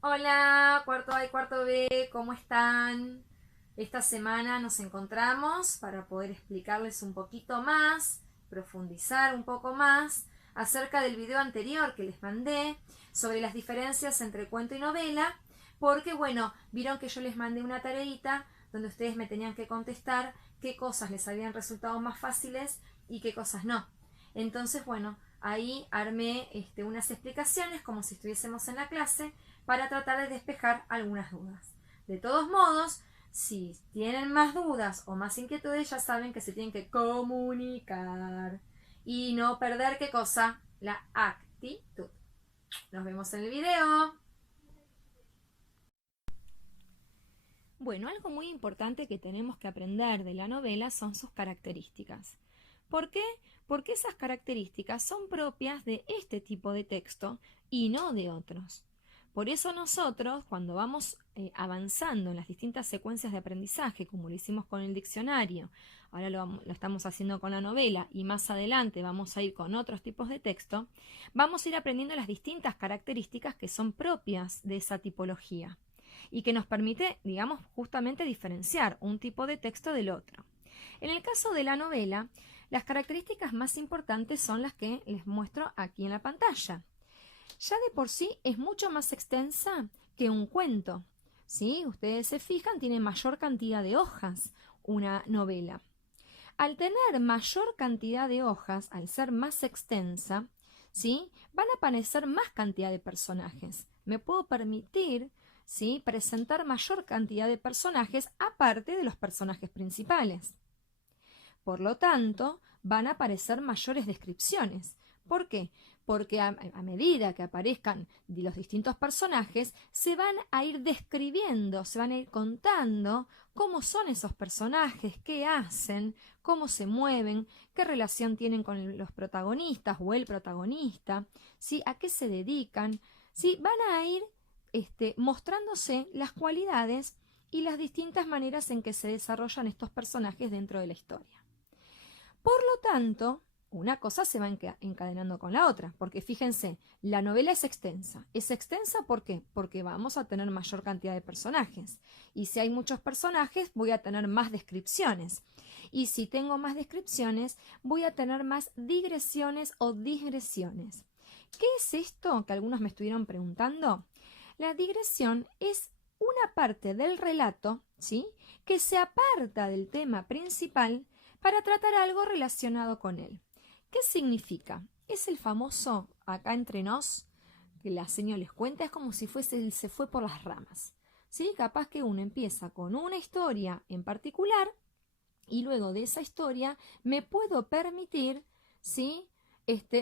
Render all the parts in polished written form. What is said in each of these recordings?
Hola, cuarto A y cuarto B, ¿cómo están? Esta semana nos encontramos para poder explicarles un poquito más, profundizar un poco más acerca del video anterior que les mandé sobre las diferencias entre cuento y novela, porque bueno, vieron que yo les mandé una tareita donde ustedes me tenían que contestar qué cosas les habían resultado más fáciles y qué cosas no. Entonces, bueno, ahí armé unas explicaciones como si estuviésemos en la clase para tratar de despejar algunas dudas. De todos modos, si tienen más dudas o más inquietudes, ya saben que se tienen que comunicar y no perder qué cosa, la actitud. Nos vemos en el video. Bueno, algo muy importante que tenemos que aprender de la novela son sus características. ¿Por qué? Porque esas características son propias de este tipo de texto y no de otros. Por eso nosotros, cuando vamos avanzando en las distintas secuencias de aprendizaje, como lo hicimos con el diccionario, ahora lo estamos haciendo con la novela y más adelante vamos a ir con otros tipos de texto, vamos a ir aprendiendo las distintas características que son propias de esa tipología y que nos permite, digamos, justamente diferenciar un tipo de texto del otro. En el caso de la novela, las características más importantes son las que les muestro aquí en la pantalla. Ya de por sí es mucho más extensa que un cuento. ¿Sí? Ustedes se fijan, tiene mayor cantidad de hojas una novela. Al tener mayor cantidad de hojas, al ser más extensa, ¿sí? Van a aparecer más cantidad de personajes. Me puedo permitir, ¿sí? Presentar mayor cantidad de personajes aparte de los personajes principales. Por lo tanto, van a aparecer mayores descripciones. ¿Por qué? Porque a medida que aparezcan los distintos personajes, se van a ir describiendo, se van a ir contando cómo son esos personajes, qué hacen, cómo se mueven, qué relación tienen con los protagonistas o el protagonista, ¿sí? A qué se dedican, ¿sí? Van a ir mostrándose las cualidades y las distintas maneras en que se desarrollan estos personajes dentro de la historia. Por lo tanto, una cosa se va encadenando con la otra, porque fíjense, la novela es extensa. ¿Es extensa por qué? Porque vamos a tener mayor cantidad de personajes. Y si hay muchos personajes, voy a tener más descripciones. Y si tengo más descripciones, voy a tener más digresiones o digresiones. ¿Qué es esto que algunos me estuvieron preguntando? La digresión es una parte del relato, ¿sí?, que se aparta del tema principal para tratar algo relacionado con él. ¿Qué significa? Es el famoso acá entre nos, que la señora les cuenta, es como si fuese se fue por las ramas. ¿Sí? Capaz que uno empieza con una historia en particular y luego de esa historia me puedo permitir, ¿sí?,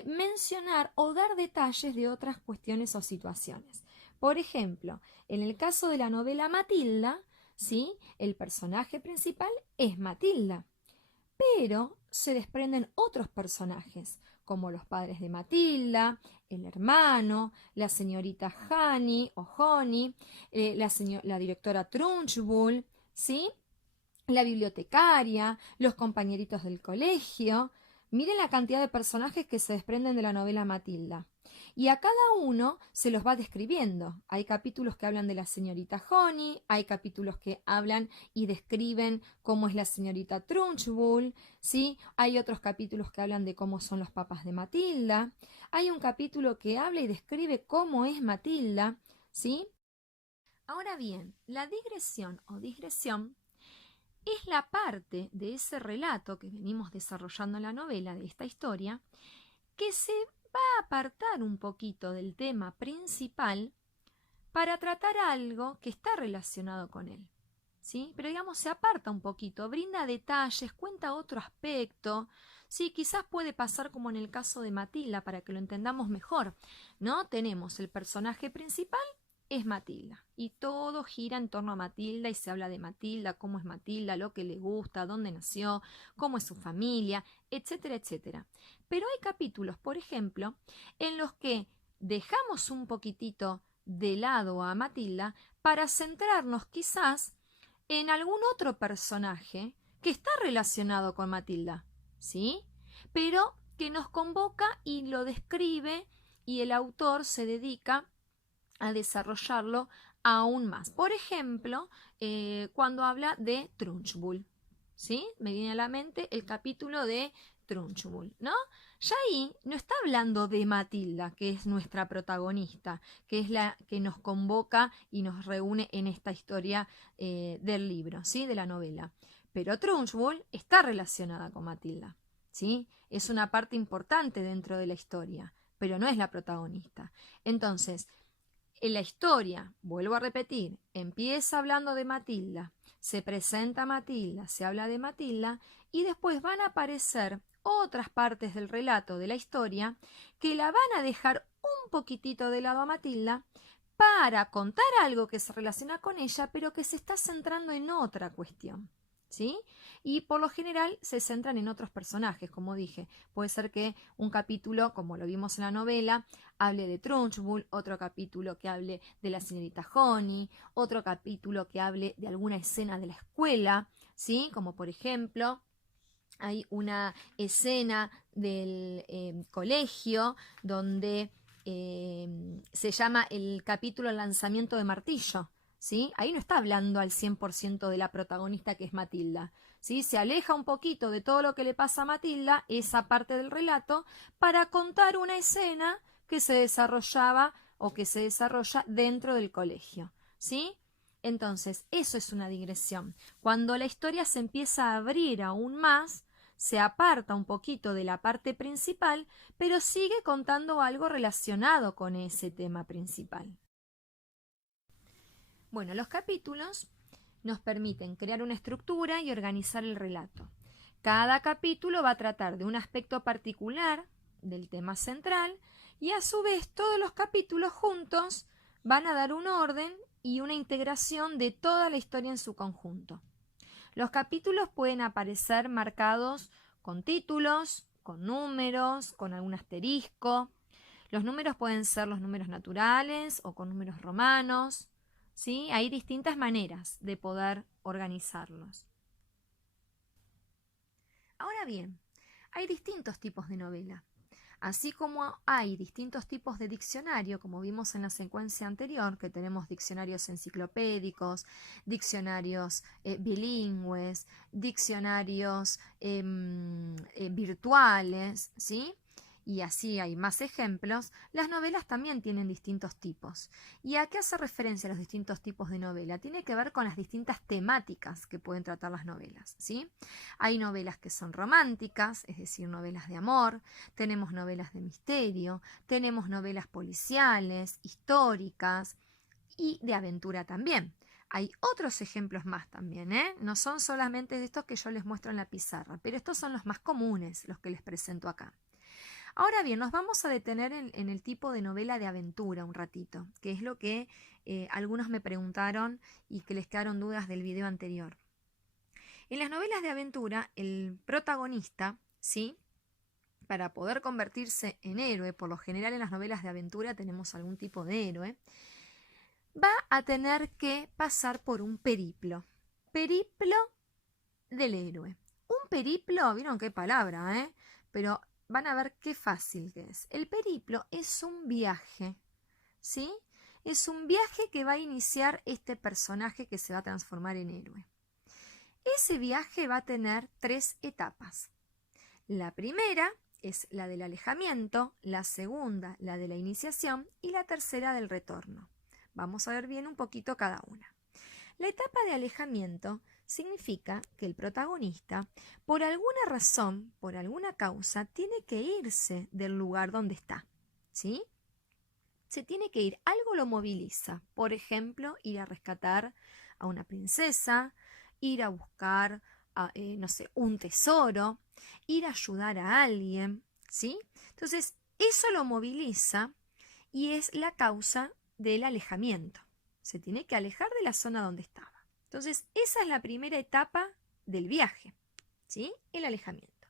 mencionar o dar detalles de otras cuestiones o situaciones. Por ejemplo, en el caso de la novela Matilda, ¿sí?, el personaje principal es Matilda, pero se desprenden otros personajes, como los padres de Matilda, el hermano, la señorita Honey o Honey, la directora Trunchbull, ¿sí?, la bibliotecaria, los compañeritos del colegio. Miren la cantidad de personajes que se desprenden de la novela Matilda. Y a cada uno se los va describiendo. Hay capítulos que hablan de la señorita Honey, hay capítulos que hablan y describen cómo es la señorita Trunchbull, ¿sí? Hay otros capítulos que hablan de cómo son los papás de Matilda. Hay un capítulo que habla y describe cómo es Matilda, ¿sí? Ahora bien, la digresión o digresión es la parte de ese relato que venimos desarrollando en la novela, de esta historia, que se va a apartar un poquito del tema principal para tratar algo que está relacionado con él. ¿Sí? Pero digamos, se aparta un poquito, brinda detalles, cuenta otro aspecto. Sí, quizás puede pasar como en el caso de Matilda, para que lo entendamos mejor, ¿no? Tenemos el personaje principal, es Matilda, y todo gira en torno a Matilda y se habla de Matilda, cómo es Matilda, lo que le gusta, dónde nació, cómo es su familia, etcétera, etcétera. Pero hay capítulos, por ejemplo, en los que dejamos un poquitito de lado a Matilda para centrarnos quizás en algún otro personaje que está relacionado con Matilda, ¿sí? Pero que nos convoca y lo describe y el autor se dedica a desarrollarlo aún más. Por ejemplo, cuando habla de Trunchbull, ¿sí? Me viene a la mente el capítulo de Trunchbull, ¿no? Ya ahí no está hablando de Matilda, que es nuestra protagonista, que es la que nos convoca y nos reúne en esta historia del libro, ¿sí? De la novela. Pero Trunchbull está relacionada con Matilda, ¿sí? Es una parte importante dentro de la historia, pero no es la protagonista. Entonces, en la historia, vuelvo a repetir, empieza hablando de Matilda, se presenta Matilda, se habla de Matilda y después van a aparecer otras partes del relato de la historia que la van a dejar un poquitito de lado a Matilda para contar algo que se relaciona con ella, pero que se está centrando en otra cuestión. ¿Sí? Y por lo general se centran en otros personajes, como dije. Puede ser que un capítulo, como lo vimos en la novela, hable de Trunchbull, otro capítulo que hable de la señorita Honey, otro capítulo que hable de alguna escena de la escuela, ¿sí? Como por ejemplo, hay una escena del colegio donde se llama el capítulo Lanzamiento de Martillo, ¿sí? Ahí no está hablando al 100% de la protagonista que es Matilda, ¿sí? Se aleja un poquito de todo lo que le pasa a Matilda, esa parte del relato, para contar una escena que se desarrollaba o que se desarrolla dentro del colegio, ¿sí? Entonces, eso es una digresión. Cuando la historia se empieza a abrir aún más, se aparta un poquito de la parte principal, pero sigue contando algo relacionado con ese tema principal. Bueno, los capítulos nos permiten crear una estructura y organizar el relato. Cada capítulo va a tratar de un aspecto particular del tema central y a su vez todos los capítulos juntos van a dar un orden y una integración de toda la historia en su conjunto. Los capítulos pueden aparecer marcados con títulos, con números, con algún asterisco. Los números pueden ser los números naturales o con números romanos, ¿sí? Hay distintas maneras de poder organizarlos. Ahora bien, hay distintos tipos de novela. Así como hay distintos tipos de diccionario, como vimos en la secuencia anterior, que tenemos diccionarios enciclopédicos, diccionarios bilingües, diccionarios virtuales, ¿sí? Y así hay más ejemplos, las novelas también tienen distintos tipos. ¿Y a qué hace referencia los distintos tipos de novela? Tiene que ver con las distintas temáticas que pueden tratar las novelas, ¿sí? Hay novelas que son románticas, es decir, novelas de amor, tenemos novelas de misterio, tenemos novelas policiales, históricas y de aventura también. Hay otros ejemplos más también, ¿eh? No son solamente de estos que yo les muestro en la pizarra, pero estos son los más comunes, los que les presento acá. Ahora bien, nos vamos a detener en el tipo de novela de aventura un ratito, que es lo que algunos me preguntaron y que les quedaron dudas del video anterior. En las novelas de aventura, el protagonista, ¿sí? Para poder convertirse en héroe, por lo general en las novelas de aventura tenemos algún tipo de héroe, va a tener que pasar por un periplo. Periplo del héroe. Un periplo, ¿vieron qué palabra, Pero van a ver qué fácil que es. El periplo es un viaje, ¿sí? Es un viaje que va a iniciar este personaje que se va a transformar en héroe. Ese viaje va a tener 3 etapas. La primera es la del alejamiento, la segunda la de la iniciación y la tercera del retorno. Vamos a ver bien un poquito cada una. La etapa de alejamiento significa que el protagonista, por alguna razón, por alguna causa, tiene que irse del lugar donde está, ¿sí? Se tiene que ir, algo lo moviliza, por ejemplo, ir a rescatar a una princesa, ir a buscar, no sé, un tesoro, ir a ayudar a alguien, ¿sí? Entonces, eso lo moviliza y es la causa del alejamiento. Se tiene que alejar de la zona donde estaba. Entonces, esa es la primera etapa del viaje, ¿sí? El alejamiento.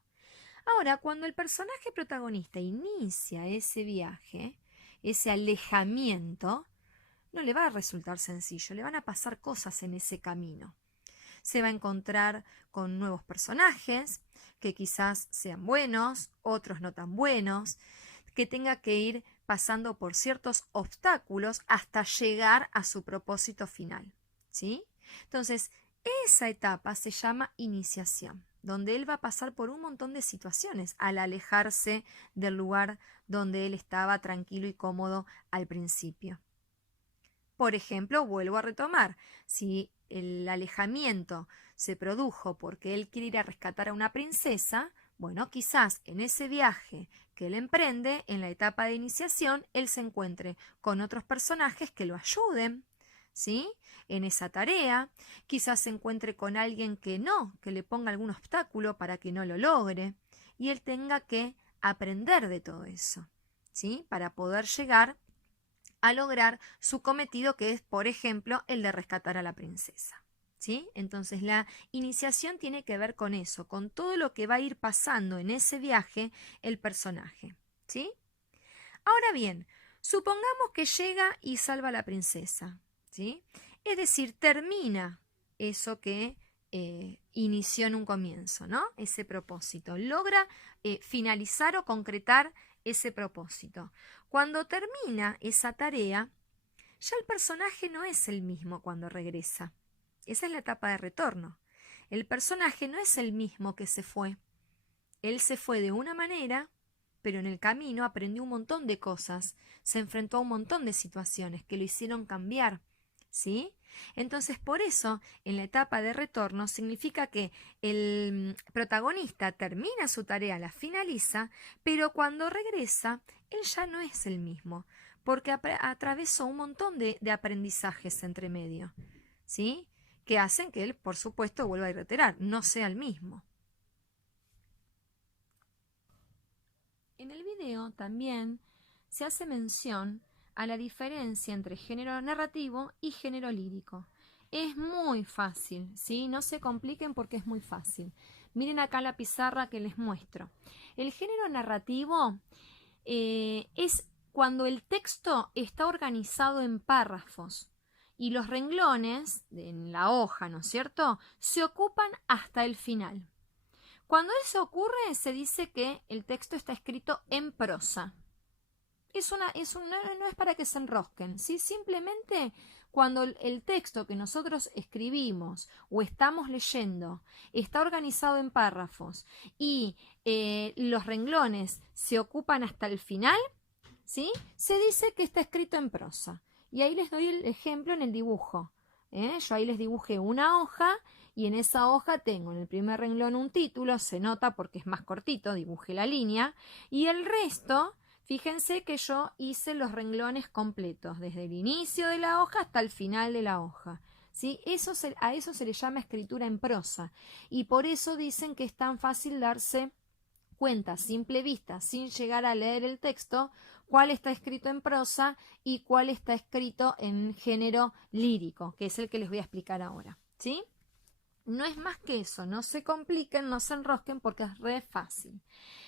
Ahora, cuando el personaje protagonista inicia ese viaje, ese alejamiento, no le va a resultar sencillo, le van a pasar cosas en ese camino. Se va a encontrar con nuevos personajes que quizás sean buenos, otros no tan buenos, que tenga que ir pasando por ciertos obstáculos hasta llegar a su propósito final, ¿sí? Entonces, esa etapa se llama iniciación, donde él va a pasar por un montón de situaciones al alejarse del lugar donde él estaba tranquilo y cómodo al principio. Por ejemplo, vuelvo a retomar, si el alejamiento se produjo porque él quiere ir a rescatar a una princesa, bueno, quizás en ese viaje que él emprende, en la etapa de iniciación, él se encuentre con otros personajes que lo ayuden, ¿sí? En esa tarea, quizás se encuentre con alguien que le ponga algún obstáculo para que no lo logre, y él tenga que aprender de todo eso, ¿sí? Para poder llegar a lograr su cometido, que es, por ejemplo, el de rescatar a la princesa, ¿sí? Entonces la iniciación tiene que ver con eso, con todo lo que va a ir pasando en ese viaje el personaje, ¿sí? Ahora bien, supongamos que llega y salva a la princesa, ¿sí? Es decir, termina eso que inició en un comienzo, ¿no? Ese propósito, logra finalizar o concretar ese propósito. Cuando termina esa tarea, ya el personaje no es el mismo cuando regresa. Esa es la etapa de retorno. El personaje no es el mismo que se fue. Él se fue de una manera, pero en el camino aprendió un montón de cosas, se enfrentó a un montón de situaciones que lo hicieron cambiar, ¿sí? Entonces, por eso, en la etapa de retorno significa que el protagonista termina su tarea, la finaliza, pero cuando regresa, él ya no es el mismo, porque atravesó un montón de aprendizajes entre medio, ¿sí? Que hacen que él, por supuesto, vuelva a reiterar, no sea el mismo. En el video también se hace mención a la diferencia entre género narrativo y género lírico. Es muy fácil, ¿sí? No se compliquen porque es muy fácil. Miren acá la pizarra que les muestro. El género narrativo es cuando el texto está organizado en párrafos y los renglones en la hoja, ¿no es cierto?, se ocupan hasta el final. Cuando eso ocurre, se dice que el texto está escrito en prosa. No es para que se enrosquen, ¿sí? Simplemente cuando el texto que nosotros escribimos o estamos leyendo está organizado en párrafos y los renglones se ocupan hasta el final, ¿sí? Se dice que está escrito en prosa. Y ahí les doy el ejemplo en el dibujo. Yo ahí les dibujé una hoja y en esa hoja tengo en el primer renglón un título, se nota porque es más cortito, dibujé la línea, y el resto, fíjense que yo hice los renglones completos, desde el inicio de la hoja hasta el final de la hoja, ¿sí? A eso se le llama escritura en prosa, y por eso dicen que es tan fácil darse cuenta a simple vista, sin llegar a leer el texto, cuál está escrito en prosa y cuál está escrito en género lírico, que es el que les voy a explicar ahora, ¿sí? No es más que eso, no se compliquen, no se enrosquen porque es re fácil.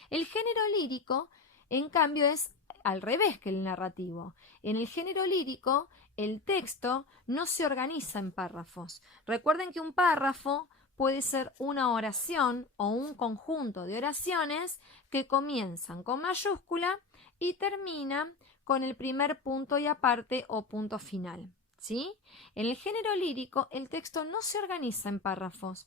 El género lírico, en cambio, es al revés que el narrativo. En el género lírico, el texto no se organiza en párrafos. Recuerden que un párrafo puede ser una oración o un conjunto de oraciones que comienzan con mayúscula y terminan con el primer punto y aparte o punto final, ¿sí? En el género lírico, el texto no se organiza en párrafos.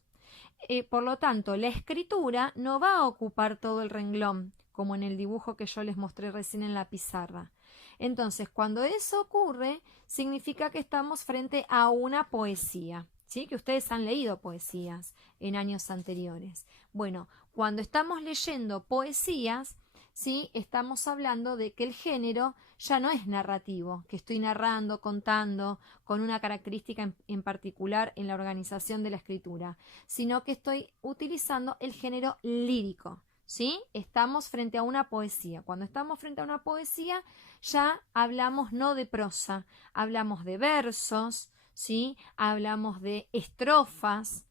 Por lo tanto, la escritura no va a ocupar todo el renglón, como en el dibujo que yo les mostré recién en la pizarra. Entonces, cuando eso ocurre, significa que estamos frente a una poesía, ¿sí? Que ustedes han leído poesías en años anteriores. Bueno, cuando estamos leyendo poesías, ¿sí? Estamos hablando de que el género ya no es narrativo, que estoy narrando, contando, con una característica en particular en la organización de la escritura, sino que estoy utilizando el género lírico, ¿sí? Estamos frente a una poesía. Cuando estamos frente a una poesía, ya hablamos no de prosa, hablamos de versos, ¿sí? Hablamos de estrofas.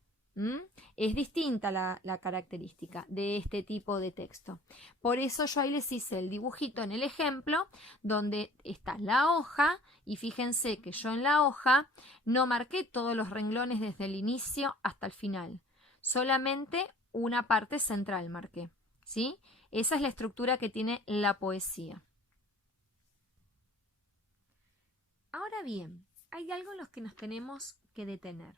Es distinta la característica de este tipo de texto. Por eso yo ahí les hice el dibujito en el ejemplo donde está la hoja y fíjense que yo en la hoja no marqué todos los renglones desde el inicio hasta el final. Solamente una parte central marqué, ¿sí? Esa es la estructura que tiene la poesía. Ahora bien, hay algo en lo que nos tenemos que detener.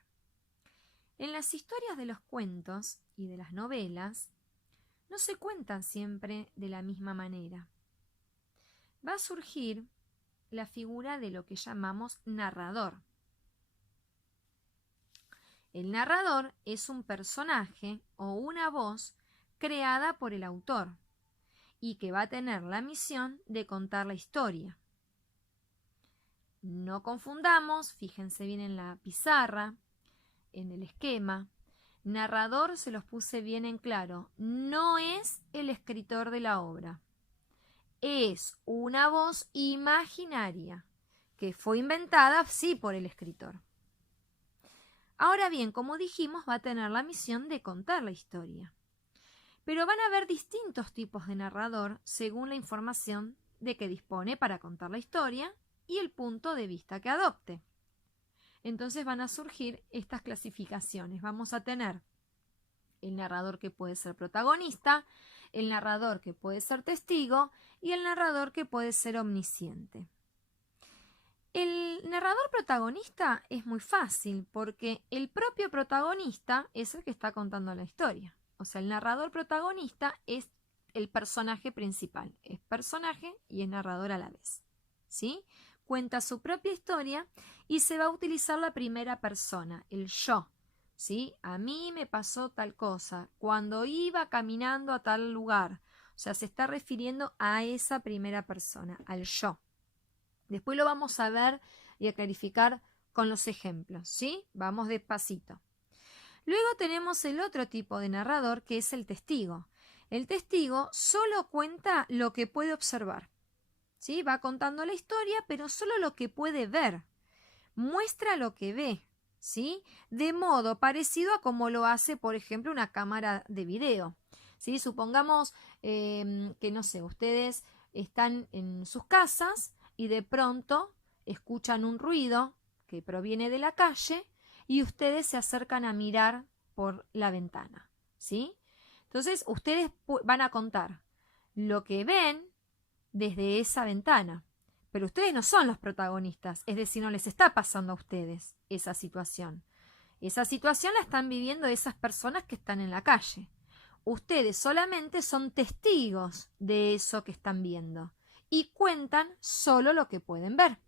En las historias de los cuentos y de las novelas, no se cuentan siempre de la misma manera. Va a surgir la figura de lo que llamamos narrador. El narrador es un personaje o una voz creada por el autor y que va a tener la misión de contar la historia. No confundamos, fíjense bien en la pizarra, en el esquema. Narrador se los puse bien en claro, no es el escritor de la obra. Es una voz imaginaria que fue inventada, sí, por el escritor. Ahora bien, como dijimos, va a tener la misión de contar la historia. Pero van a haber distintos tipos de narrador según la información de que dispone para contar la historia y el punto de vista que adopte. Entonces van a surgir estas clasificaciones. Vamos a tener el narrador que puede ser protagonista, el narrador que puede ser testigo y el narrador que puede ser omnisciente. El narrador protagonista es muy fácil porque el propio protagonista es el que está contando la historia. O sea, el narrador protagonista es el personaje principal. Es personaje y es narrador a la vez. ¿Sí? Cuenta su propia historia y se va a utilizar la primera persona, el yo. ¿Sí? A mí me pasó tal cosa cuando iba caminando a tal lugar. O sea, se está refiriendo a esa primera persona, al yo. Después lo vamos a ver y a clarificar con los ejemplos, ¿sí? Vamos despacito. Luego tenemos el otro tipo de narrador que es el testigo. El testigo solo cuenta lo que puede observar, ¿sí? Va contando la historia, pero solo lo que puede ver. Muestra lo que ve, ¿sí? De modo parecido a como lo hace, por ejemplo, una cámara de video, ¿sí? Supongamos que, no sé, ustedes están en sus casas y de pronto escuchan un ruido que proviene de la calle y ustedes se acercan a mirar por la ventana, ¿sí? Entonces, ustedes van a contar lo que ven desde esa ventana, pero ustedes no son los protagonistas, es decir, no les está pasando a ustedes esa situación. Esa situación la están viviendo esas personas que están en la calle. Ustedes solamente son testigos de eso que están viendo y cuentan solo lo que pueden ver.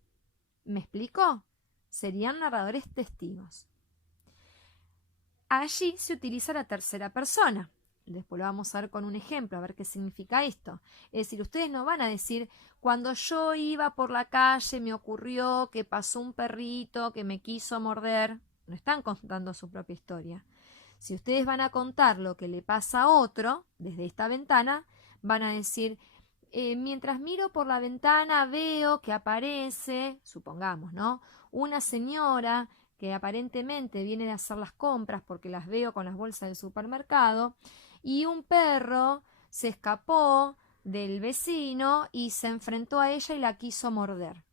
¿Me explico? Serían narradores testigos. Allí se utiliza la tercera persona. Después lo vamos a ver con un ejemplo, a ver qué significa esto. Es decir, ustedes no van a decir, cuando yo iba por la calle me ocurrió que pasó un perrito que me quiso morder. No están contando su propia historia. Si ustedes van a contar lo que le pasa a otro, desde esta ventana, van a decir, mientras miro por la ventana veo que aparece, supongamos, ¿no? Una señora que aparentemente viene de hacer las compras porque las veo con las bolsas del supermercado, y un perro se escapó del vecino y se enfrentó a ella y la quiso morder.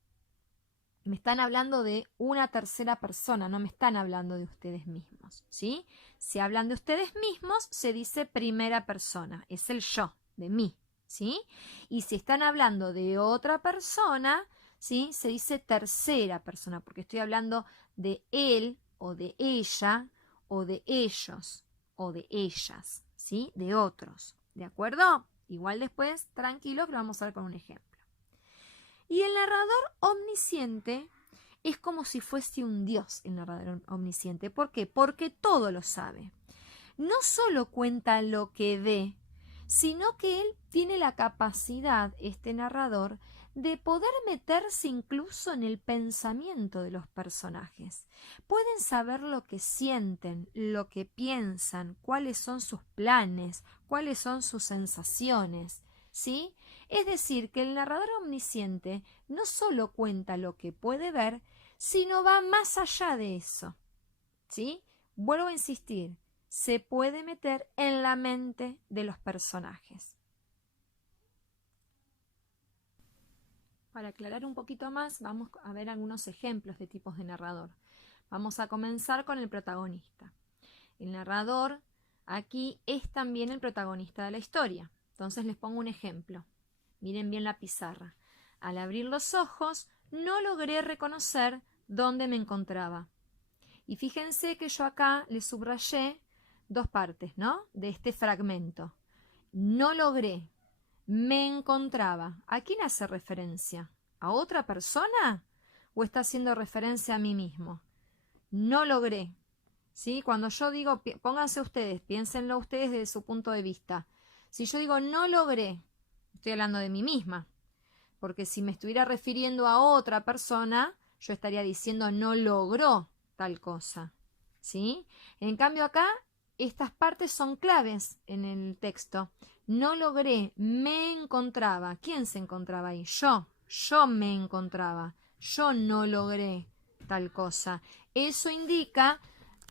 Me están hablando de una tercera persona, no me están hablando de ustedes mismos, ¿sí? Si hablan de ustedes mismos, se dice primera persona, es el yo, de mí, ¿sí? Y si están hablando de otra persona, ¿sí? Se dice tercera persona, porque estoy hablando de él o de ella o de ellos o de ellas, ¿sí? De otros, ¿de acuerdo? Igual después, tranquilos, que lo vamos a ver con un ejemplo. Y el narrador omnisciente es como si fuese un dios, el narrador omnisciente. ¿Por qué? Porque todo lo sabe. No solo cuenta lo que ve, sino que él tiene la capacidad, este narrador, de poder meterse incluso en el pensamiento de los personajes. Pueden saber lo que sienten, lo que piensan, cuáles son sus planes, cuáles son sus sensaciones, ¿sí? Es decir, que el narrador omnisciente no solo cuenta lo que puede ver, sino va más allá de eso, ¿sí? Vuelvo a insistir, se puede meter en la mente de los personajes. Para aclarar un poquito más, vamos a ver algunos ejemplos de tipos de narrador. Vamos a comenzar con el protagonista. El narrador aquí es también el protagonista de la historia. Entonces les pongo un ejemplo. Miren bien la pizarra. Al abrir los ojos, no logré reconocer dónde me encontraba. Y fíjense que yo acá le subrayé dos partes, ¿no? De este fragmento. No logré, me encontraba. ¿A quién hace referencia? ¿A otra persona? ¿O está haciendo referencia a mí mismo? No logré. ¿Sí? Cuando yo digo, pónganse ustedes, piénsenlo ustedes desde su punto de vista. Si yo digo no logré, estoy hablando de mí misma. Porque si me estuviera refiriendo a otra persona, yo estaría diciendo no logró tal cosa. ¿Sí? En cambio acá, estas partes son claves en el texto. No logré, me encontraba. ¿Quién se encontraba ahí? Yo me encontraba. Yo no logré tal cosa. Eso indica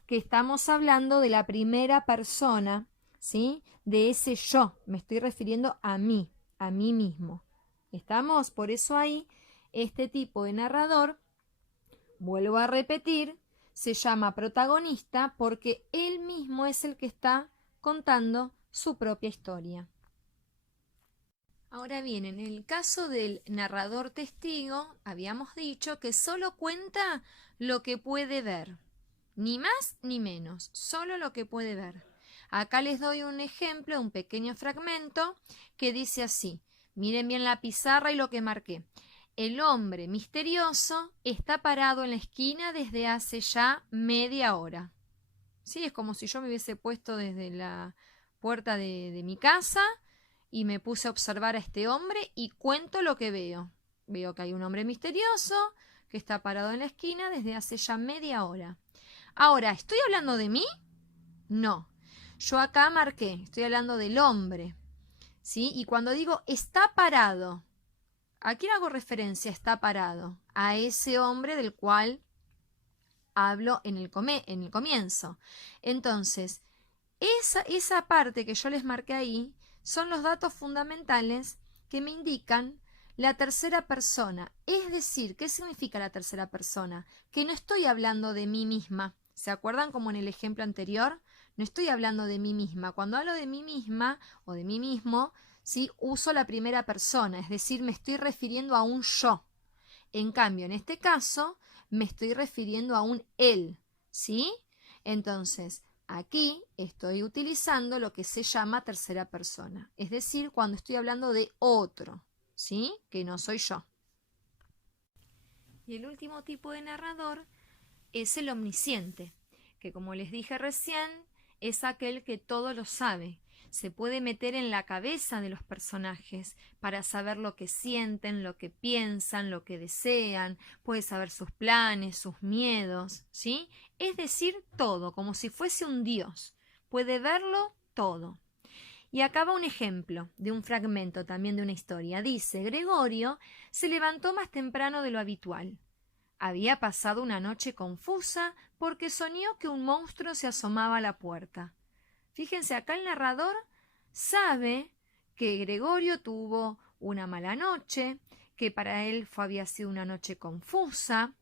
que estamos hablando de la primera persona, ¿sí? De ese yo. Me estoy refiriendo a mí mismo. ¿Estamos? Por eso ahí, este tipo de narrador, vuelvo a repetir, se llama protagonista porque él mismo es el que está contando su propia historia. Ahora bien, en el caso del narrador testigo, habíamos dicho que solo cuenta lo que puede ver, ni más ni menos, solo lo que puede ver. Acá les doy un ejemplo, un pequeño fragmento que dice así. Miren bien la pizarra y lo que marqué. El hombre misterioso está parado en la esquina desde hace ya media hora. Sí, es como si yo me hubiese puesto desde la puerta de mi casa y me puse a observar a este hombre y cuento lo que veo. Veo que hay un hombre misterioso que está parado en la esquina desde hace ya media hora. Ahora, ¿estoy hablando de mí? No. Yo acá marqué, estoy hablando del hombre. ¿Sí? Y cuando digo está parado, ¿a quién hago referencia? Está parado. A ese hombre del cual hablo en el comienzo. Entonces, esa parte que yo les marqué ahí son los datos fundamentales que me indican la tercera persona. Es decir, ¿qué significa la tercera persona? Que no estoy hablando de mí misma. ¿Se acuerdan como en el ejemplo anterior? No estoy hablando de mí misma. Cuando hablo de mí misma o de mí mismo, ¿sí? Uso la primera persona, es decir, me estoy refiriendo a un yo. En cambio, en este caso, me estoy refiriendo a un él, ¿sí? Entonces, aquí estoy utilizando lo que se llama tercera persona, es decir, cuando estoy hablando de otro, ¿sí? Que no soy yo. Y el último tipo de narrador es el omnisciente, que como les dije recién, es aquel que todo lo sabe. Se puede meter en la cabeza de los personajes para saber lo que sienten, lo que piensan, lo que desean, puede saber sus planes, sus miedos, ¿sí? Es decir, todo, como si fuese un dios. Puede verlo todo. Y acá va un ejemplo de un fragmento también de una historia. Dice, Gregorio se levantó más temprano de lo habitual. Había pasado una noche confusa porque soñó que un monstruo se asomaba a la puerta. Fíjense, acá el narrador sabe que Gregorio tuvo una mala noche, que para él había sido una noche confusa,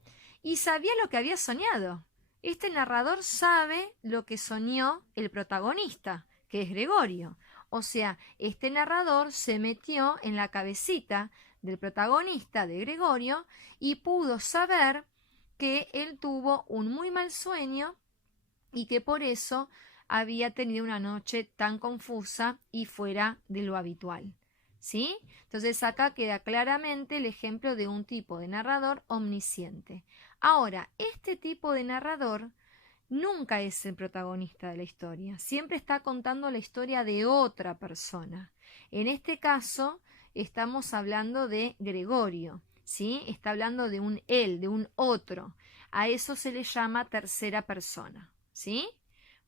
y sabía lo que había soñado. Este narrador sabe lo que soñó el protagonista, que es Gregorio. O sea, este narrador se metió en la cabecita del protagonista de Gregorio y pudo saber que él tuvo un muy mal sueño y que por eso había tenido una noche tan confusa y fuera de lo habitual. ¿Sí? Entonces acá queda claramente el ejemplo de un tipo de narrador omnisciente. Ahora, este tipo de narrador nunca es el protagonista de la historia, siempre está contando la historia de otra persona. En este caso, estamos hablando de Gregorio, ¿sí? Está hablando de un él, de un otro. A eso se le llama tercera persona, ¿sí?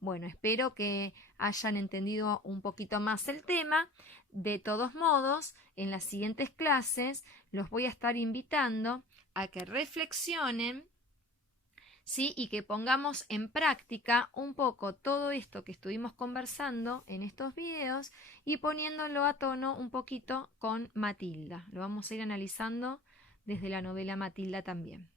Bueno, espero que hayan entendido un poquito más el tema. De todos modos, en las siguientes clases los voy a estar invitando a que reflexionen, ¿sí? Y que pongamos en práctica un poco todo esto que estuvimos conversando en estos videos y poniéndolo a tono un poquito con Matilda. Lo vamos a ir analizando desde la novela Matilda también.